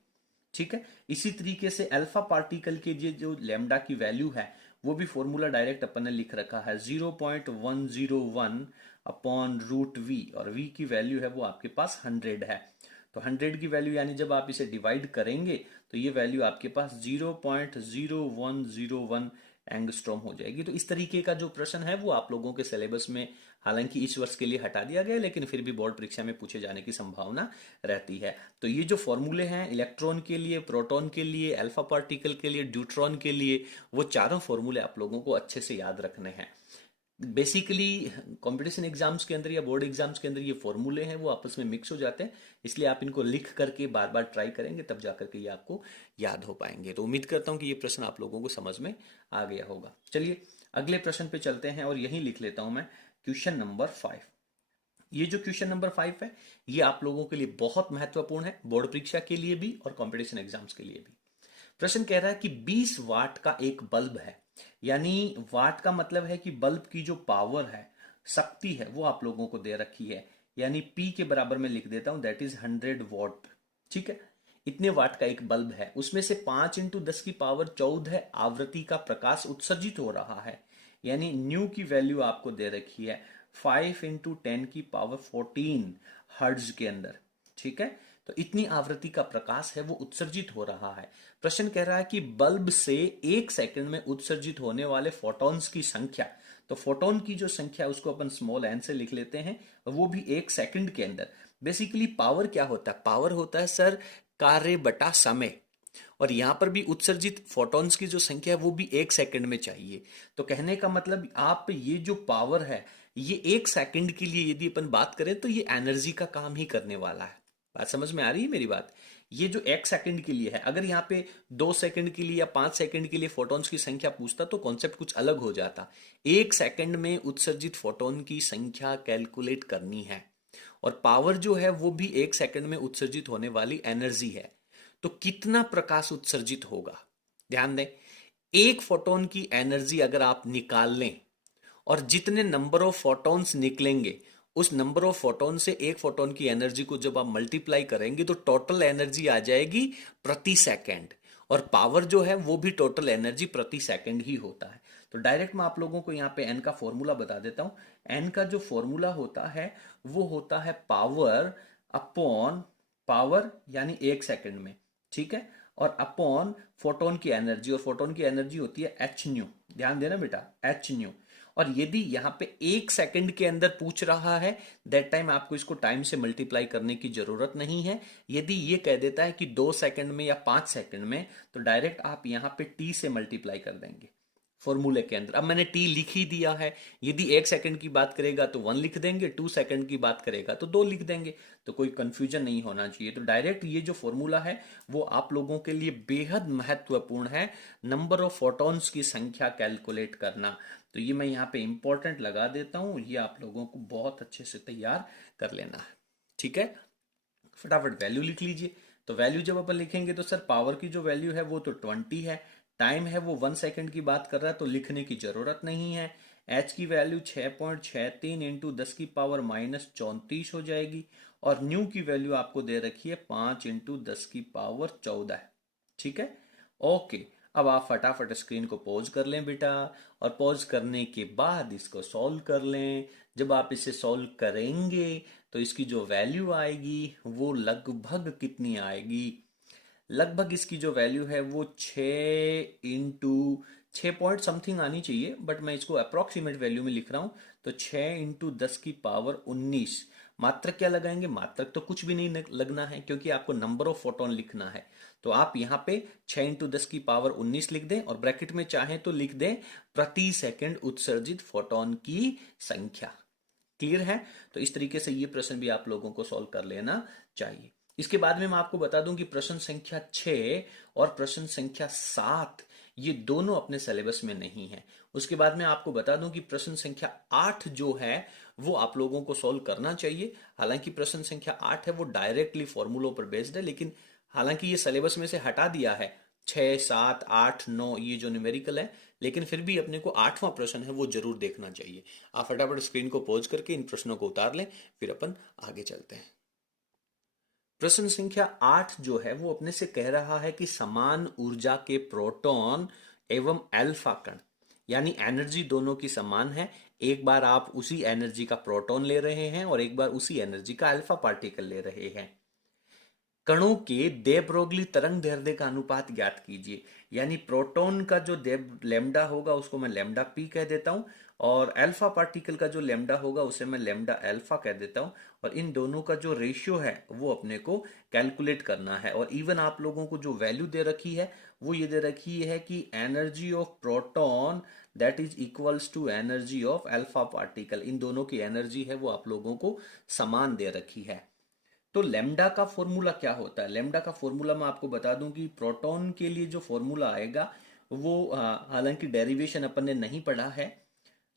ठीक है, इसी तरीके से अल्फा पार्टिकल के लिए जो लैम्डा की वैल्यू है वो भी फॉर्मूला डायरेक्ट अपन ने लिख रखा है, 0.101 अपॉन रूट वी, और वी की वैल्यू है वो आपके पास 100 है। तो 100 की वैल्यू यानी जब आप इसे डिवाइड करेंगे तो ये वैल्यू आपके पास 0.0101 एंगस्ट्रॉम हो जाएगी। तो इस तरीके का जो प्रश्न है वो आप लोगों के सिलेबस में हालांकि इस वर्ष के लिए हटा दिया गया, लेकिन फिर भी बोर्ड परीक्षा में पूछे जाने की संभावना रहती है। तो ये जो फॉर्मूले हैं इलेक्ट्रॉन के लिए, प्रोटॉन के लिए, अल्फा पार्टिकल के लिए, ड्यूट्रॉन के लिए, वो चारों फॉर्मूले आप लोगों को अच्छे से याद रखने हैं। बेसिकली कंपटीशन एग्जाम्स के अंदर या बोर्ड एग्जाम्स के अंदर ये फॉर्मूले हैं वो आपस में मिक्स हो जाते हैं, इसलिए आप इनको लिख करके बार बार ट्राई करेंगे तब जाकर के ये आपको याद हो पाएंगे। तो उम्मीद करता हूँ कि ये प्रश्न आप लोगों को समझ में आ गया होगा। चलिए अगले प्रश्न पे चलते हैं, और यही लिख लेता हूं मैं क्वेश्चन नंबर 5। ये जो क्वेश्चन नंबर 5 है ये आप लोगों के लिए बहुत महत्वपूर्ण है, बोर्ड परीक्षा के लिए भी और कंपटीशन एग्जाम्स के लिए भी। प्रश्न कह रहा है कि 20 वाट का एक बल्ब है, यानी वाट का मतलब है कि बल्ब की जो पावर है, शक्ति है, वो आप लोगों को दे रखी है, यानी P के बराबर में लिख देता हूं, दैट इज 100 वॉट। ठीक है, इतने वाट का एक बल्ब है, उसमें से 5 इंटू 10 की पावर 14 आवृत्ति का प्रकाश उत्सर्जित हो रहा है, यानी न्यू की वैल्यू आपको दे रखी है 5 इंटू 10 की पावर 14 हर्ट्ज के अंदर। ठीक है, तो इतनी आवृत्ति का प्रकाश है वो उत्सर्जित हो रहा है। प्रश्न कह रहा है कि बल्ब से 1 सेकंड में उत्सर्जित होने वाले फोटॉन्स की संख्या, तो फोटोन की जो संख्या है उसको अपन स्मॉल एन से लिख लेते हैं, वो भी 1 सेकंड के अंदर। बेसिकली पावर क्या होता है? पावर होता है सर कार्य बटा समय, और यहां पर भी उत्सर्जित फोटॉन्स की जो संख्या है वो भी 1 सेकंड में चाहिए। तो कहने का मतलब आप ये जो पावर है ये 1 सेकंड के लिए यदि अपन बात करें तो ये एनर्जी का काम ही करने वाला है। बात समझ में आ रही है मेरी बात? ये जो 1 सेकंड के लिए है, अगर यहाँ पे 2 सेकंड के लिए या 5 सेकंड के लिए फोटॉन्स की संख्या पूछता तो कॉन्सेप्ट कुछ अलग हो जाता। 1 सेकंड में उत्सर्जित फोटोन की संख्या कैलकुलेट करनी है, और पावर जो है वो भी 1 सेकंड में उत्सर्जित होने वाली एनर्जी है। तो कितना प्रकाश उत्सर्जित होगा? ध्यान दें, एक फोटोन की एनर्जी अगर आप निकाल लें और जितने नंबर ऑफ फोटॉन्स निकलेंगे उस नंबर ऑफ फोटोन से एक फोटोन की एनर्जी को जब आप मल्टीप्लाई करेंगे तो टोटल एनर्जी आ जाएगी प्रति सेकंड, और पावर जो है वो भी टोटल एनर्जी प्रति सेकंड ही होता है। तो डायरेक्ट मैं आप लोगों को यहाँ पे एन का फॉर्मूला बता देता हूं। एन का जो फॉर्मूला होता है वो होता है पावर अपॉन पावर, यानी 1 सेकंड में। ठीक है, और अपॉन फोटोन की एनर्जी, और फोटोन की एनर्जी होती है एच न्यू। ध्यान देना बेटा, एच न्यू। और यदि यहां पे 1 सेकंड के अंदर पूछ रहा है, दैट टाइम आपको इसको टाइम से मल्टीप्लाई करने की जरूरत नहीं है। यदि ये कह देता है कि 2 सेकंड में या 5 सेकंड में, तो डायरेक्ट आप यहां पे टी से मल्टीप्लाई कर देंगे फॉर्मूले के अंदर। अब मैंने टी लिख ही दिया है, यदि 1 सेकंड की बात करेगा तो 1 लिख देंगे, 2 सेकंड की बात करेगा तो 2 लिख देंगे, तो कोई कंफ्यूजन नहीं होना चाहिए। तो डायरेक्ट ये जो फॉर्मूला है वो आप लोगों के लिए बेहद महत्वपूर्ण है, नंबर ऑफ फोटॉन्स की संख्या कैलकुलेट करना। तो ये मैं यहाँ पे इंपॉर्टेंट लगा देता हूं, ये आप लोगों को बहुत अच्छे से तैयार कर लेना है। ठीक है, फटाफट वैल्यू लिख लीजिए। तो वैल्यू जब अपन लिखेंगे तो सर पावर की जो वैल्यू है वो तो 20 है, टाइम है वो 1 सेकंड की बात कर रहा है तो लिखने की जरूरत नहीं है। एच की वैल्यू 6.63 इंटू 10 की पावर माइनस 34 हो जाएगी, और न्यू की वैल्यू आपको दे रखी है 5 इंटू 10 की पावर 14। ठीक है, ओके। अब आप फटाफट स्क्रीन को पॉज कर लें बेटा, और पॉज करने के बाद इसको सॉल्व कर लें। जब आप इसे सॉल्व करेंगे तो इसकी जो वैल्यू आएगी वो लगभग कितनी आएगी? लगभग इसकी जो वैल्यू है वो 6 पॉइंट समथिंग आनी चाहिए, बट मैं इसको अप्रोक्सीमेट वैल्यू में लिख रहा हूं। तो 6 इंटू 10 की पावर 19। मात्रक क्या लगाएंगे? मात्रक तो कुछ भी नहीं लगना है, क्योंकि आपको नंबर ऑफ फोटोन लिखना है। तो आप यहां पे 6 इंटू 10 की पावर 19 लिख दें, और ब्रैकेट में चाहें तो लिख दें प्रति सेकंड उत्सर्जित फोटोन की संख्या। क्लियर है? तो इस तरीके से ये प्रश्न भी आप लोगों को सॉल्व कर लेना चाहिए। इसके बाद में मैं आपको बता दूं कि प्रश्न संख्या 6 और प्रश्न संख्या 7 ये दोनों अपने सिलेबस में नहीं है। उसके बाद मैं आपको बता दूं कि प्रश्न संख्या 8 जो है वो आप लोगों को सॉल्व करना चाहिए। हालांकि प्रश्न संख्या 8 है वो डायरेक्टली फॉर्मूलों पर बेस्ड है, लेकिन हालांकि ये सिलेबस में से हटा दिया है 6, 7, 8, 9 ये जो न्यूमेरिकल है, लेकिन फिर भी अपने को 8वां प्रश्न है वो जरूर देखना चाहिए। आप फटाफट स्क्रीन को पॉज करके इन प्रश्नों को उतार लें, फिर अपन आगे चलते हैं। प्रश्न संख्या 8 जो है वो अपने से कह रहा है कि समान ऊर्जा के प्रोटॉन एवं अल्फा कण, यानी एनर्जी दोनों की समान है। एक बार आप उसी एनर्जी का प्रोटॉन ले रहे हैं और एक बार उसी एनर्जी का अल्फा पार्टिकल ले रहे हैं। कणों के दे ब्रोगली तरंग दैर्ध्य का अनुपात ज्ञात कीजिए। यानी प्रोटॉन का जो दे लेमडा होगा उसको मैं लेमडा पी कह देता हूं, और अल्फा पार्टिकल का जो लेमडा होगा उसे मैं लेमडा अल्फा कह देता हूं, और इन दोनों का जो रेशियो है वो अपने को कैलकुलेट करना है। और इवन आप लोगों को जो वैल्यू दे रखी है वो ये दे रखी है कि energy of proton that is equals to energy of alpha particle. इन दोनों की एनर्जी है वो आप लोगों को समान दे रखी है। तो लेमडा का फॉर्मूला क्या होता है? लेमडा का फॉर्मूला मैं आपको बता दूं कि प्रोटॉन के लिए जो फॉर्मूला आएगा वो हालांकि डेरिवेशन अपन ने नहीं पढ़ा है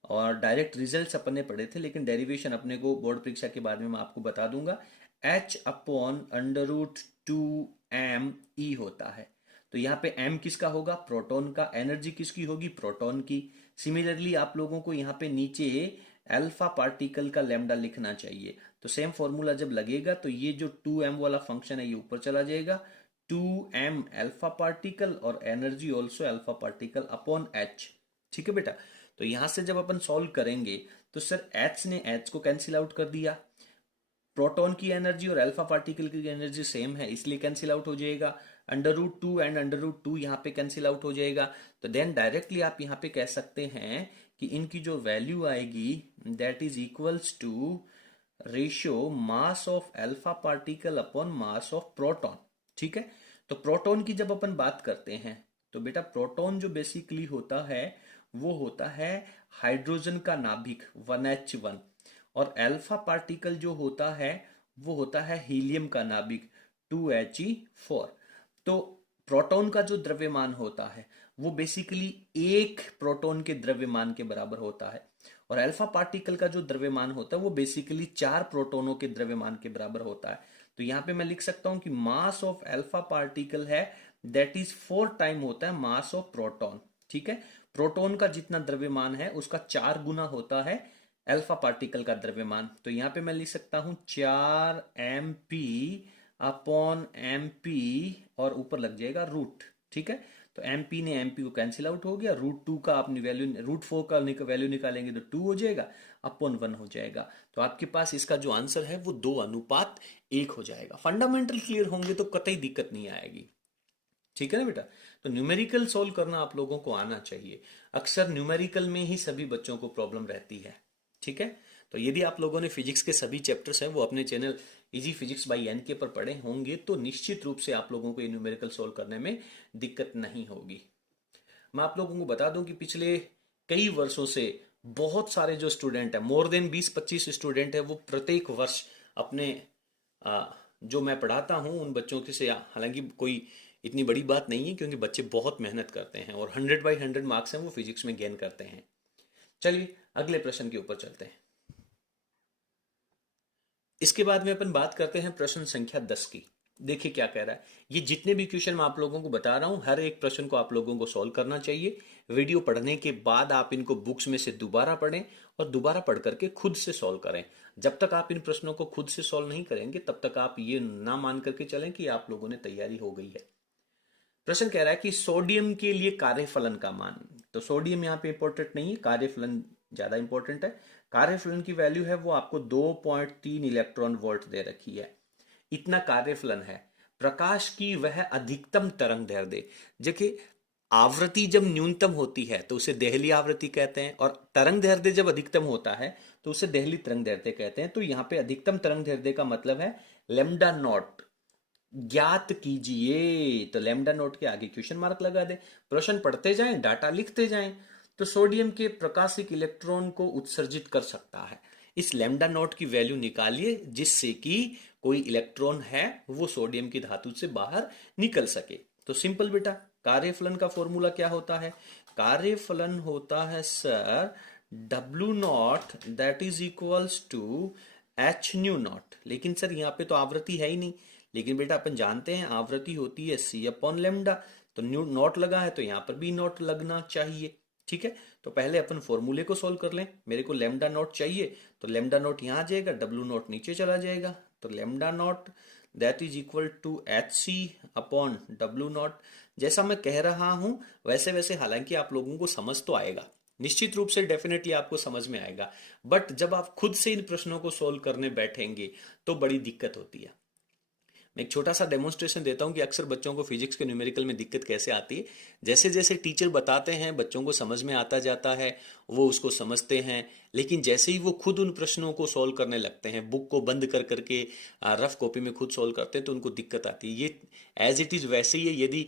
और डायरेक्ट रिजल्ट्स अपन ने पढ़े थे, लेकिन डेरिवेशन अपने को बोर्ड परीक्षा के बाद में मैं आपको बता दूंगा। h upon under root 2m होता है। तो यहाँ पे m किसका होगा? प्रोटॉन का। एनर्जी किसकी होगी? प्रोटॉन की। सिमिलरली आप लोगों को यहाँ पे नीचे अल्फा पार्टिकल का लेमडा लिखना चाहिए। तो सेम फॉर्मूला जब लगेगा तो ये जो 2m वाला फंक्शन है ये ऊपर चला जाएगा, 2m अल्फा पार्टिकल और energy also alpha particle upon h। ठीक है बेटा। तो यहां से जब अपन सॉल्व करेंगे तो सर h ने h को कैंसिल आउट कर दिया, प्रोटॉन की एनर्जी और अल्फा पार्टिकल की एनर्जी सेम है इसलिए कैंसिल आउट हो जाएगा। Under root 2 and under root 2 यहाँ पे कैंसिल आउट हो जाएगा। तो देन डायरेक्टली आप यहाँ पे कह सकते हैं कि इनकी जो वैल्यू आएगी that is equals to ratio mass of alpha particle upon mass of proton. ठीक है। तो प्रोटॉन की जब अपन बात करते हैं तो बेटा प्रोटॉन जो बेसिकली होता है वो होता है हाइड्रोजन का नाभिक 1h1, और अल्फा पार्टिकल जो होता है वो होता है हीलियम का नाभिक 2he4। तो प्रोटॉन का जो द्रव्यमान होता है वो बेसिकली एक प्रोटॉन के द्रव्यमान के बराबर होता है, और अल्फा पार्टिकल का जो द्रव्यमान होता है वो बेसिकली 4 प्रोटोनों के द्रव्यमान के बराबर होता है। तो यहां पे मैं लिख सकता हूं कि मास ऑफ अल्फा पार्टिकल है दैट इज 4 टाइम होता है मास ऑफ प्रोटॉन। ठीक है। प्रोटॉन का जितना द्रव्यमान है उसका 4 गुना होता है अल्फा पार्टिकल का द्रव्यमान। तो यहां पे मैं लिख सकता हूं 4mp अपॉन mp और ऊपर लग जाएगा रूट। ठीक है। तो mp ने mp को कैंसिल आउट हो गया, रूट 2 का आपने वैल्यू रूट 4 का वैल्यू निकालेंगे तो 2 हो जाएगा अपॉन 1 हो जाएगा। तो आपके पास इसका जो आंसर है वो 2:1 हो जाएगा। फंडामेंटल क्लियर होंगे तो कतई दिक्कत नहीं आएगी। ठीक है ना बेटा। तो न्यूमेरिकल सॉल्व करना आप लोगों को आना चाहिए। अक्सर न्यूमेरिकल में ही सभी बच्चों को प्रॉब्लम रहती है। ठीक है। तो यदि आप लोगों ने फिजिक्स के सभी चैप्टर्स हैं वो अपने channel easy physics by NK पर पढ़े होंगे तो निश्चित रूप से आप लोगों को ये न्यूमेरिकल सॉल्व करने में दिक्कत नहीं होगी। मैं आप लोगों को बता दूं कि पिछले कई वर्षों से बहुत सारे जो स्टूडेंट है, मोर देन 20-25 स्टूडेंट है, वो प्रत्येक वर्ष अपने जो मैं पढ़ाता हूं उन बच्चों के से, हालांकि कोई इतनी बड़ी बात नहीं है क्योंकि बच्चे बहुत मेहनत करते हैं और 100/100 मार्क्स हैं वो फिजिक्स में गेन करते हैं। चलिए अगले प्रश्न के ऊपर चलते हैं। इसके बाद में अपन बात करते हैं प्रश्न संख्या 10 की। देखिए क्या कह रहा है। ये जितने भी क्वेश्चन मैं आप लोगों को बता रहा हूं हर एक प्रश्न को आप लोगों को सॉल्व करना चाहिए। वीडियो पढ़ने के बाद आप इनको बुक्स में से दोबारा पढ़ें और दोबारा पढ़ करके खुद से सॉल्व करें। जब तक आप इन प्रश्नों को खुद से सॉल्व नहीं करेंगे तब तक आप ये ना मान करके चलें कि आप लोगों ने तैयारी हो गई है। प्रश्न कह रहा है कि सोडियम के लिए कार्यफलन का मान। तो सोडियम यहाँ पे इंपॉर्टेंट नहीं है, कार्यफलन ज्यादा इंपॉर्टेंट है। कार्यफलन की वैल्यू है वो आपको 2.3 इलेक्ट्रॉन वोल्ट दे रखी है। इतना कार्यफलन है। प्रकाश की वह अधिकतम तरंग दैर्ध्य, देखिए आवृत्ति जब न्यूनतम होती है तो उसे देहली आवृत्ति कहते हैं, और तरंग दैर्ध्य जब अधिकतम होता है तो उसे देहली तरंग दैर्ध्य कहते हैं। तो यहाँ पे अधिकतम तरंग दैर्ध्य का मतलब है लेमडा नॉट ज्ञात कीजिए। तो लेमडा नोट के आगे क्वेश्चन मार्क लगा दे, प्रश्न पढ़ते जाएं, डाटा लिखते जाएं। तो सोडियम के प्रकाशिक इलेक्ट्रॉन को उत्सर्जित कर सकता है। इस लेमडा नोट की वैल्यू निकालिए जिससे कि कोई इलेक्ट्रॉन है वो सोडियम की धातु से बाहर निकल सके। तो सिंपल बेटा, कार्यफलन का फॉर्मूला क्या होता है? कार्यफलन होता है sir W naught that is equals to H nu naught. लेकिन सर यहाँ पे तो आवृत्ति है ही नहीं। लेकिन बेटा अपन जानते हैं आवृत्ति होती है C अपॉन लेमडा, तो न्यू नॉट लगा है तो यहाँ पर भी नॉट लगना चाहिए। ठीक है, तो पहले अपन फॉर्मूले को सॉल्व कर लें। मेरे को लेमडा नॉट चाहिए, तो लेमडा नॉट यहाँ आ जाएगा, W नॉट नीचे चला जाएगा, तो lambda naught that is equal to H C upon W naught. जैसा मैं कह रहा हूं वैसे वैसे हालांकि आप लोगों को समझ तो आएगा, निश्चित रूप से डेफिनेटली आपको समझ में आएगा, बट जब आप खुद से इन प्रश्नों को सोल्व करने बैठेंगे तो बड़ी दिक्कत होती है। मैं एक छोटा सा डेमोन्स्ट्रेशन देता हूं कि अक्सर बच्चों को फिजिक्स के न्यूमेरिकल में दिक्कत कैसे आती है। जैसे जैसे टीचर बताते हैं बच्चों को समझ में आता जाता है, वो उसको समझते हैं, लेकिन जैसे ही वो खुद उन प्रश्नों को सॉल्व करने लगते हैं, बुक को बंद कर करके रफ कॉपी में खुद सॉल्व करते हैं, तो उनको दिक्कत आती है। ये एज इट इज़ वैसे ही है। यदि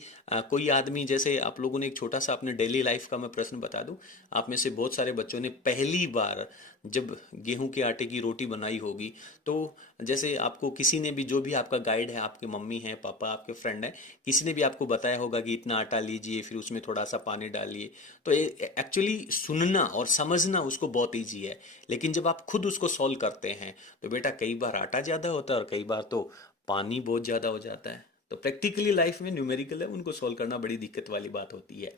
कोई आदमी, जैसे आप लोगों ने एक छोटा सा अपने डेली लाइफ का मैं प्रश्न बता दूं, आप में से बहुत सारे बच्चों ने पहली बार जब गेहूं के आटे की रोटी बनाई होगी, तो जैसे आपको किसी ने भी, जो भी आपका गाइड है, आपके मम्मी हैं, पापा, आपके फ्रेंड हैं, किसी ने भी आपको बताया होगा कि इतना आटा लीजिए, फिर उसमें थोड़ा सा पानी डालिए। तो एक्चुअली सुनना और समझना उसको बहुत ईजी है, लेकिन जब आप खुद उसको सॉल्व करते हैं तो बेटा कई बार आटा ज़्यादा होता है और कई बार तो पानी बहुत ज़्यादा हो जाता है। तो प्रैक्टिकली लाइफ में न्यूमेरिकल है, उनको सॉल्व करना बड़ी दिक्कत वाली बात होती है।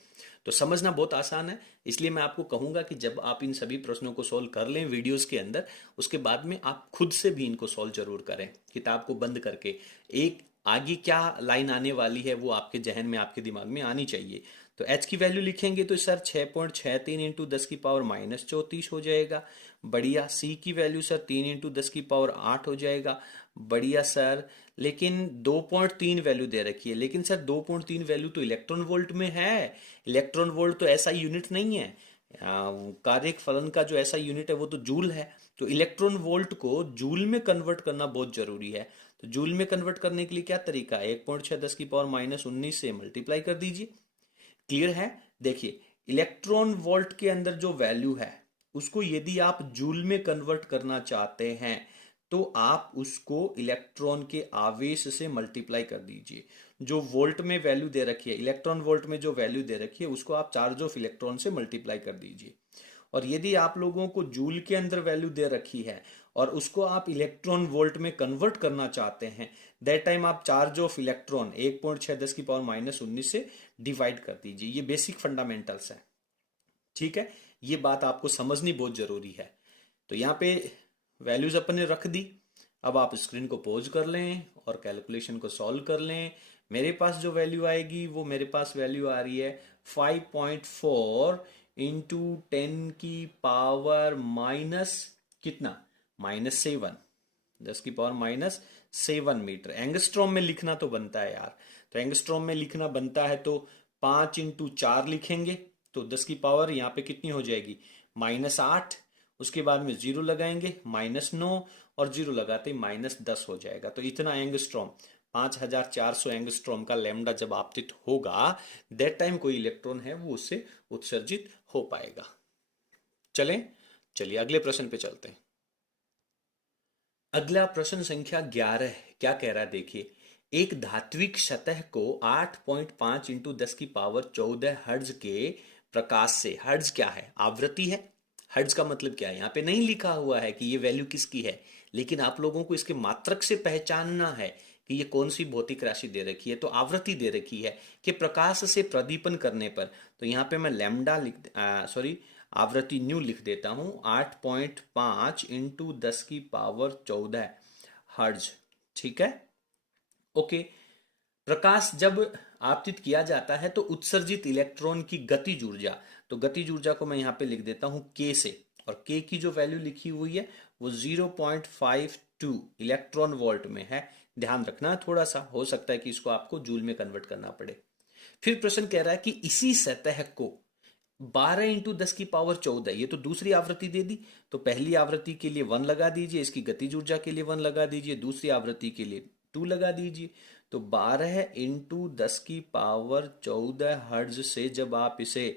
तो समझना बहुत आसान है, इसलिए मैं आपको कहूंगा कि जब आप इन सभी प्रश्नों को सॉल्व कर लें वीडियोस के अंदर, उसके बाद में आप खुद से भी इनको सॉल्व जरूर करें, किताब को बंद करके। एक आगे क्या लाइन आने वाली है वो आपके जहन में, आपके दिमाग में आनी चाहिए। तो एच की वैल्यू लिखेंगे तो सर 6.63 इंटू 10 की पावर -34 हो जाएगा। बढ़िया। सी की वैल्यू सर 3 इंटू 10 की पावर 8 हो जाएगा। बढ़िया सर। लेकिन 2.3 वैल्यू दे रखी है, लेकिन सर 2.3 वैल्यू तो इलेक्ट्रॉन वोल्ट में है। इलेक्ट्रॉन वोल्ट तो ऐसा यूनिट नहीं है। कार्यक फलन का जो ऐसा यूनिट है वो तो जूल है। तो इलेक्ट्रॉन वोल्ट को जूल में कन्वर्ट करना बहुत जरूरी है। तो जूल में कन्वर्ट करने के लिए क्या तरीका है? 1.6 10 की पावर -19 से मल्टीप्लाई कर दीजिए। क्लियर है? देखिए, इलेक्ट्रॉन वोल्ट के अंदर जो वैल्यू है उसको यदि आप जूल में कन्वर्ट करना चाहते हैं तो आप उसको इलेक्ट्रॉन के आवेश से मल्टीप्लाई कर दीजिए। जो वोल्ट में वैल्यू दे रखी है, इलेक्ट्रॉन वोल्ट में जो वैल्यू दे रखी है, उसको आप चार्ज ऑफ इलेक्ट्रॉन से मल्टीप्लाई कर दीजिए। और यदि आप लोगों को जूल के अंदर वैल्यू दे रखी है और उसको आप इलेक्ट्रॉन वोल्ट में कन्वर्ट करना चाहते हैं, दैट टाइम आप चार्ज ऑफ इलेक्ट्रॉन 1.6 10 की पावर -19 से डिवाइड कर दीजिए। ये बेसिक फंडामेंटल्स है। ठीक है, ये बात आपको समझनी बहुत जरूरी है। तो यहाँ पे वैल्यूज अपन ने रख दी। अब आप स्क्रीन को पॉज कर लें और कैलकुलेशन को सॉल्व कर लें। मेरे पास जो वैल्यू आएगी वो मेरे पास वैल्यू आ रही है 5.4 इंटू 10 की पावर माइनस कितना, -7, 10 की पावर -7 मीटर। एंगस्ट्रॉम में लिखना तो बनता है यार, तो एंगस्ट्रॉम में लिखना बनता है तो 5 इंटू 4 लिखेंगे तो 10 की पावर यहाँ पे कितनी हो जाएगी, -8। उसके बाद में जीरो लगाएंगे, -9, और जीरो लगाते ही -10 हो जाएगा। तो इतना एंगस्ट्रॉम, 5400 एंगस्ट्रॉम का लैम्डा जब आपतित होगा, दैट टाइम कोई इलेक्ट्रॉन है वो उससे उत्सर्जित हो पाएगा। चलिए अगले प्रश्न पे चलते हैं। अगला प्रश्न संख्या 11 क्या कह रहा है देखिए। एक धात्विक सतह को 8.5 इंटू 10 की पावर 14 हर्ट्ज के प्रकाश से, हर्ट्ज क्या है, आवृत्ति है। हर्ट्ज का मतलब क्या है, यहाँ पे नहीं लिखा हुआ है कि ये वैल्यू किसकी है, लेकिन आप लोगों को इसके मात्रक से पहचानना है कि ये कौन सी भौतिक राशि दे रखी है। तो आवृत्ति दे रखी है कि प्रकाश से प्रदीपन करने पर, तो यहाँ पे मैं लैम्डा आवृत्ति न्यू लिख देता हूं, 8.5 इंटू 10 की पावर 14 हर्ट्ज। ठीक है, ओके। प्रकाश जब आपतित किया जाता है तो उत्सर्जित इलेक्ट्रॉन की गतिज ऊर्जा, तो गतिज ऊर्जा को मैं यहाँ पे लिख देता हूं के से, और के की जो वैल्यू लिखी हुई है वो 0.52 इलेक्ट्रॉन वोल्ट में है। ध्यान रखना, थोड़ा सा हो सकता है कि इसको आपको जूल में कन्वर्ट करना पड़े। फिर प्रश्न कह रहा है कि इसी सतह को 12 इंटू 10 की पावर 14, ये तो दूसरी आवृत्ति दे दी, तो पहली आवृत्ति के लिए 1 लगा दीजिए, इसकी गतिज ऊर्जा के लिए 1 लगा दीजिए, दूसरी आवृत्ति के लिए 2 लगा दीजिए। तो 12 इंटू 10 की पावर 14 हर्ट्ज से जब आप इसे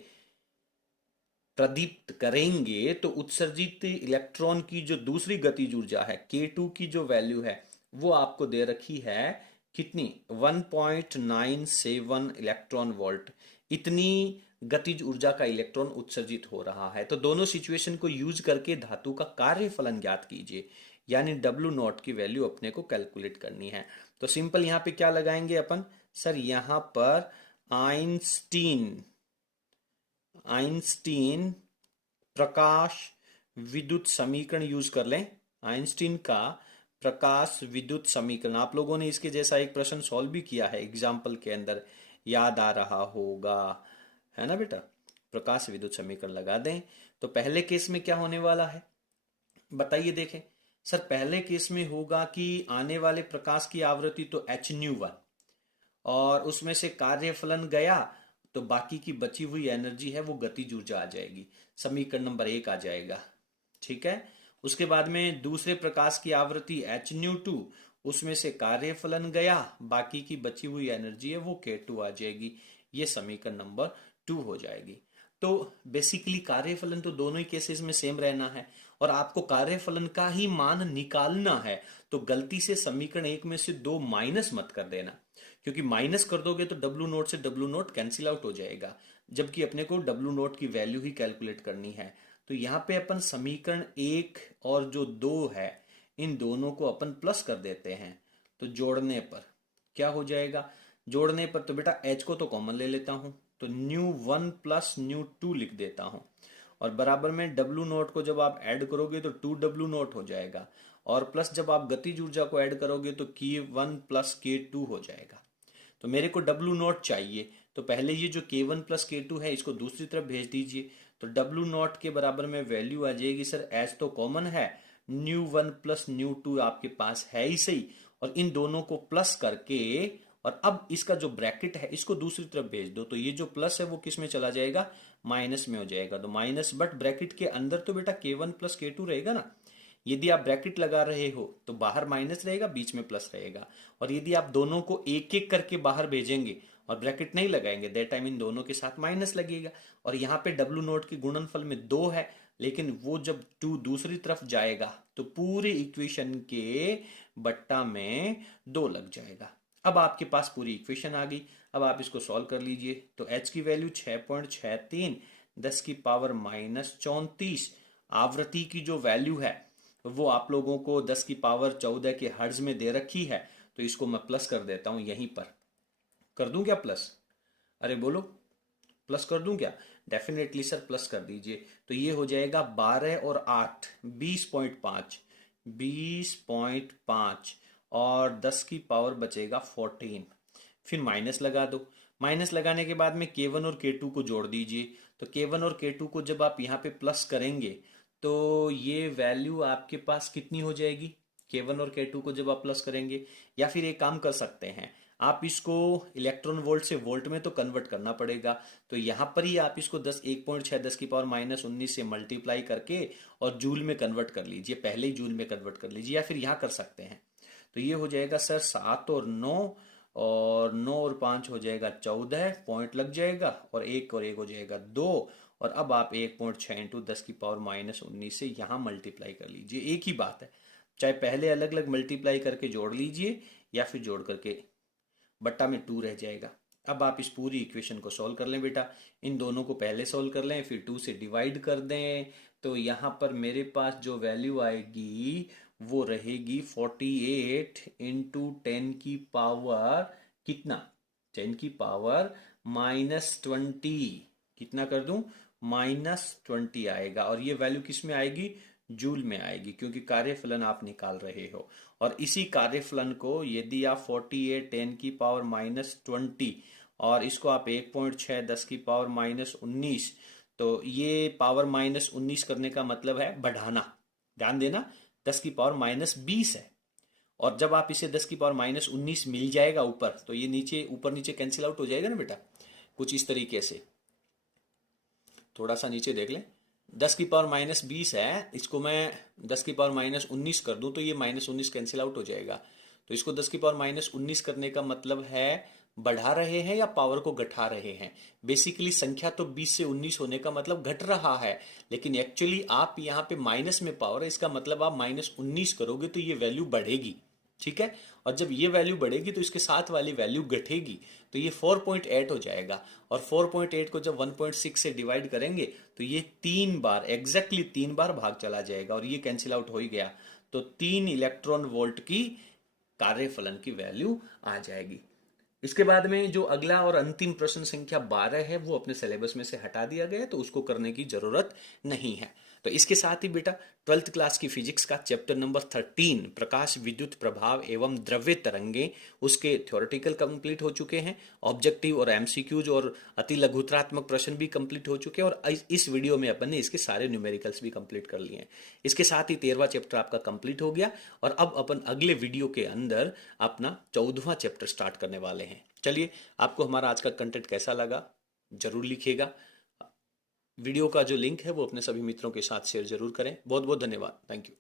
प्रदीप्त करेंगे तो उत्सर्जित इलेक्ट्रॉन की जो दूसरी गतिज ऊर्जा है K2 की जो वैल्यू है वो आपको दे रखी है कितनी 1.97 इलेक्ट्रॉन वोल्ट, इतनी गतिज ऊर्जा का इलेक्ट्रॉन उत्सर्जित हो रहा है। तो दोनों सिचुएशन को यूज करके धातु का कार्यफलन ज्ञात कीजिए, यानी डब्ल्यू नॉट की वैल्यू अपने को कैलकुलेट करनी है। तो सिंपल यहाँ पे क्या लगाएंगे अपन सर, यहाँ पर आइंस्टीन आइंस्टीन प्रकाश विद्युत समीकरण यूज कर लें। आइंस्टीन का प्रकाश विद्युत समीकरण, आप लोगों ने इसके जैसा एक प्रश्न सॉल्व भी किया है एग्जाम्पल के अंदर, याद आ रहा होगा, है ना बेटा। प्रकाश विद्युत समीकरण लगा दें। तो पहले केस में क्या होने वाला है बताइए, देखें सर। पहले केस में होगा कि आने वाले प्रकाश की आवृत्ति तो h⁻₁, और उसमें से कार्यफलन गया तो बाकी की बची हुई एनर्जी है वो गतिज ऊर्जा आ जाएगी, समीकरण नंबर 1 आ जाएगा। ठीक है। उसके बाद में दूसरे प्रकाश की आवृत्ति h⁻², उसमें से कार्यफलन गया, बाकी की बची हुई एनर्जी है वो k2 आ जाएगी। ये समीकरण नंबर 2 हो जाएगी। तो बेसिकली कार्यफलन तो दोनों ही केसेस में सेम रहना है, और आपको कार्यफलन का ही मान निकालना है। तो गलती से समीकरण 1 में से 2 माइनस मत कर देना, क्योंकि माइनस कर दोगे तो डब्ल्यू नोट से डब्ल्यू नोट कैंसिल आउट हो जाएगा, जबकि अपने को डब्ल्यू नोट की वैल्यू ही कैलकुलेट करनी है। तो यहाँ पे अपन समीकरण 1 और जो 2 है इन दोनों को अपन प्लस कर देते हैं। तो जोड़ने पर क्या हो जाएगा, जोड़ने पर तो बेटा h को तो कॉमन ले लेता हूं, तो ν1 प्लस ν2 लिख देता हूं, और बराबर में डब्ल्यू नोट को जब आप ऐड करोगे तो 2w नोट हो जाएगा, और प्लस जब आप गतिज ऊर्जा को ऐड करोगे तो k1 प्लस k2 हो जाएगा। तो मेरे को डब्ल्यू नोट चाहिए, तो पहले ये जो k1 प्लस k2 है इसको दूसरी तरफ भेज दीजिए। तो डब्ल्यू नोट के बराबर में वैल्यू आ जाएगी सर, h तो कॉमन है, ν1 प्लस ν2 आपके पास है ही सही, और इन दोनों को प्लस करके, और अब इसका जो ब्रैकेट है इसको दूसरी तरफ भेज दो। तो ये जो प्लस है वो किस में चला जाएगा, माइनस में हो जाएगा। तो माइनस, बट ब्रैकेट के अंदर तो बेटा k1 प्लस k2 रहेगा ना। यदि आप ब्रैकेट लगा रहे हो तो बाहर माइनस रहेगा, बीच में प्लस रहेगा। और यदि आप दोनों को एक एक करके बाहर भेजेंगे और ब्रैकेट नहीं लगाएंगे, दैट टाइम इन दोनों के साथ माइनस लगेगा। और यहाँ पे डब्ल्यू नोट की गुणनफल में 2 है, लेकिन वो जब 2 दूसरी तरफ जाएगा तो पूरे इक्वेशन के बट्टा में 2 लग जाएगा। अब आपके पास पूरी इक्वेशन आ गई। अब आप इसको सॉल्व कर लीजिए। तो h की वैल्यू 6.63 10 की पावर -34, आवृत्ति की जो वैल्यू है वो आप लोगों को 10 की पावर 14 के हर्ट्ज में दे रखी है। तो इसको मैं प्लस कर देता हूं, यहीं पर कर दूं क्या प्लस, अरे बोलो प्लस कर दूं क्या? डेफिनेटली सर प्लस कर दीजिए। तो ये हो जाएगा 12 और 8 20.5, 20.5 और 10 की पावर बचेगा 14। फिर माइनस लगा दो। माइनस लगाने के बाद में k1 और k2 को जोड़ दीजिए। तो k1 और k2 को जब आप यहाँ पे प्लस करेंगे तो ये वैल्यू आपके पास कितनी हो जाएगी, k1 और k2 को जब आप प्लस करेंगे। या फिर एक काम कर सकते हैं, आप इसको इलेक्ट्रॉन वोल्ट से वोल्ट में तो कन्वर्ट करना पड़ेगा। तो यहाँ पर ही आप इसको 1.6 10 की पावर -19 से मल्टीप्लाई करके और जूल में कन्वर्ट कर लीजिए, पहले ही जूल में कन्वर्ट कर लीजिए, या फिर यहाँ कर सकते हैं। तो ये हो जाएगा सर 7 और 9, और 9 और 5 हो जाएगा 14 पॉइंट लग जाएगा, और 1 और 1 हो जाएगा 2। और अब आप 1.6 इंटू 10 की पावर -19 से यहाँ मल्टीप्लाई कर लीजिए। एक ही बात है, चाहे पहले अलग अलग मल्टीप्लाई करके जोड़ लीजिए या फिर जोड़ करके बट्टा में 2 रह जाएगा। अब आप इस पूरी इक्वेशन को सॉल्व कर लें बेटा। इन दोनों को पहले सॉल्व कर लें, फिर 2 से डिवाइड कर दें। तो यहाँ पर मेरे पास जो वैल्यू आएगी वो रहेगी 48 इंटू 10 की पावर कितना, 10 की पावर -20, कितना कर दूं, -20 आएगा। और ये वैल्यू किस में आएगी, जूल में आएगी, क्योंकि कार्यफलन आप निकाल रहे हो। और इसी कार्यफलन को यदि आप 48 10 की पावर -20 और इसको आप 1.6 10 की पावर -19, तो ये पावर -19 करने का मतलब है बढ़ाना, ध्यान देना 10 की पावर -20 है। और जब आप इसे 10 की पावर -19 मिल जाएगा ऊपर, तो ये नीचे ऊपर नीचे कैंसिल आउट हो जाएगा ना बेटा, कुछ इस तरीके से। थोड़ा सा नीचे देख लें, 10 की पावर -20 है, इसको मैं 10 की पावर -19 कर दूं तो ये -19 कैंसिल आउट हो जाएगा। तो इसको 10 की पावर -19 करने का मतलब है बढ़ा रहे हैं या पावर को घटा रहे हैं। बेसिकली संख्या तो 20 से 19 होने का मतलब घट रहा है, लेकिन एक्चुअली आप यहाँ पे माइनस में पावर है, इसका मतलब आप -19 करोगे तो ये वैल्यू बढ़ेगी। ठीक है। और जब ये वैल्यू बढ़ेगी तो इसके साथ वाली वैल्यू घटेगी, तो ये 4.8 हो जाएगा। और 4.8 को जब 1.6 से डिवाइड करेंगे तो ये 3 बार, एग्जैक्टली 3 बार भाग चला जाएगा और ये कैंसिल आउट हो ही गया। तो 3 इलेक्ट्रॉन वोल्ट की कार्यफलन की वैल्यू आ जाएगी। इसके बाद में जो अगला और अंतिम प्रश्न संख्या 12 है वो अपने सिलेबस में से हटा दिया गया है, तो उसको करने की जरूरत नहीं है। तो इसके साथ ही बेटा 12th क्लास की फिजिक्स का चैप्टर नंबर 13 प्रकाश विद्युत प्रभाव एवं द्रव्य तरंगे, उसके थ्योरेटिकल कंप्लीट हो चुके हैं। ऑब्जेक्टिव और एमसीक्यूज और अति लघुत्रात्मक प्रश्न भी कंप्लीट हो चुके हैं, और इस वीडियो में अपन ने इसके सारे न्यूमेरिकल्स भी कंप्लीट कर लिए हैं। इसके साथ ही 13वां चैप्टर आपका कंप्लीट हो गया, और अब अपन अगले वीडियो के अंदर अपना 14वां चैप्टर स्टार्ट करने वाले हैं। चलिए, आपको हमारा आज का कंटेंट कैसा लगा जरूर लिखिएगा। वीडियो का जो लिंक है वो अपने सभी मित्रों के साथ शेयर जरूर करें। बहुत बहुत धन्यवाद। Thank you.